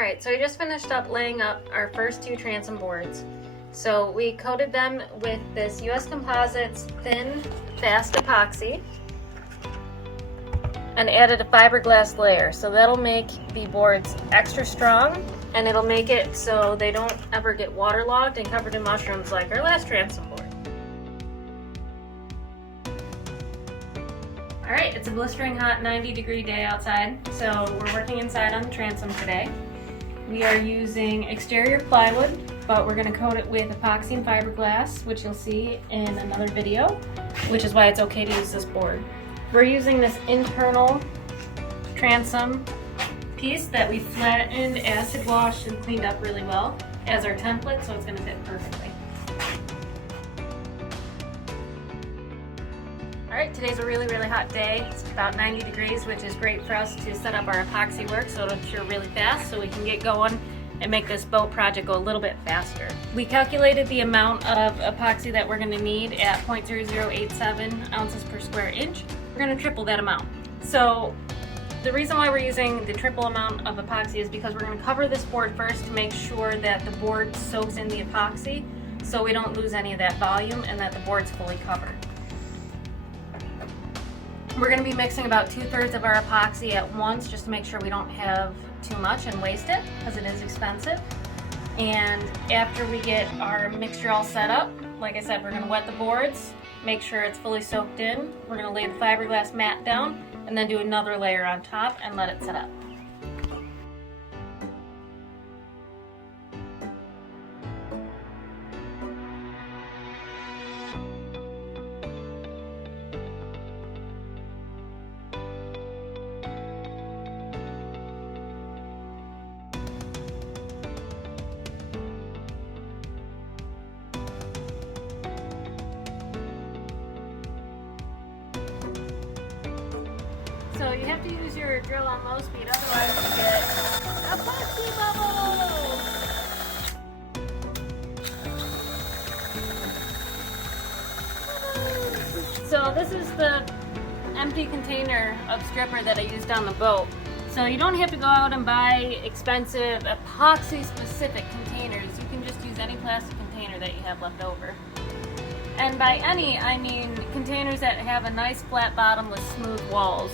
Alright, so we just finished up laying up our first two transom boards. So we coated them with this US Composites thin, fast epoxy and added a fiberglass layer. So that'll make the boards extra strong and it'll make it so they don't ever get waterlogged and covered in mushrooms like our last transom board. Alright, it's a blistering hot 90-degree day outside, so we're working inside on the transom today. We are using exterior plywood, but we're going to coat it with epoxy and fiberglass, which you'll see in another video, which is why it's okay to use this board. We're using this internal transom piece that we flattened, acid washed, and cleaned up really well as our template, so it's going to fit perfectly. Alright, today's a really hot day. It's about 90 degrees, which is great for us to set up our epoxy work so it'll cure really fast so we can get going and make this boat project go a little bit faster. We calculated the amount of epoxy that we're going to need at 0.0087 ounces per square inch. We're going to triple that amount. So the reason why we're using the triple amount of epoxy is because we're going to cover this board first to make sure that the board soaks in the epoxy so we don't lose any of that volume and that the board's fully covered. We're going to be mixing about 2/3 of our epoxy at once just to make sure we don't have too much and waste it, because it is expensive. And after we get our mixture all set up, like I said, we're going to wet the boards, make sure it's fully soaked in. We're going to lay the fiberglass mat down and then do another layer on top and let it set up. So you have to use your drill on low speed, otherwise you get epoxy bubbles! So this is the empty container of stripper that I used on the boat. So you don't have to go out and buy expensive epoxy specific containers. You can just use any plastic container that you have left over. And by any, I mean containers that have a nice flat bottom with smooth walls.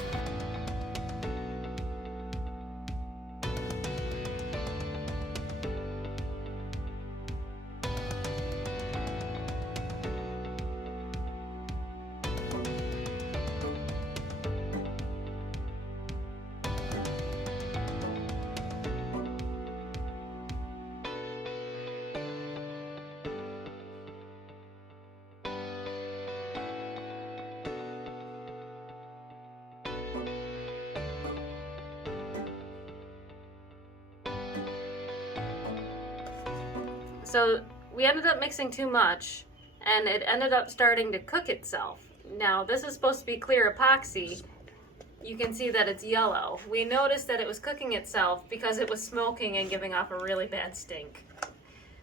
So we ended up mixing too much and it ended up starting to cook itself. Now this is supposed to be clear epoxy. You can see that it's yellow. We noticed that it was cooking itself because it was smoking and giving off a really bad stink.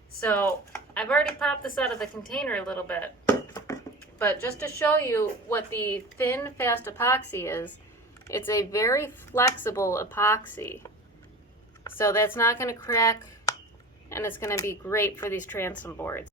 So I've already popped this out of the container a little bit, but just to show you what the thin, fast epoxy is, it's a very flexible epoxy. So that's not going to crack, and it's going to be great for these transom boards.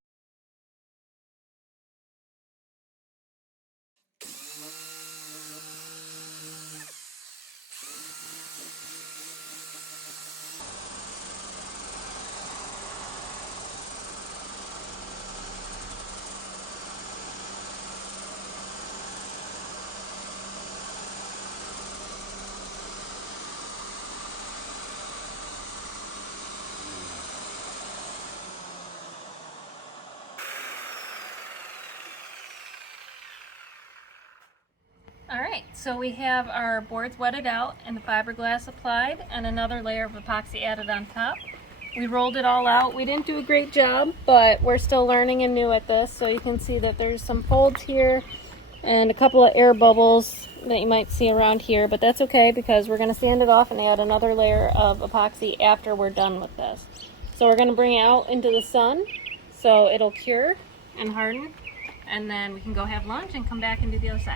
Alright, so we have our boards wetted out and the fiberglass applied and another layer of epoxy added on top. We rolled it all out. We didn't do a great job, but we're still learning and new at this, so you can see that there's some folds here and a couple of air bubbles that you might see around here, but that's okay because we're going to sand it off and add another layer of epoxy after we're done with this. So we're going to bring it out into the sun so it'll cure and harden, and then we can go have lunch and come back and do the other side.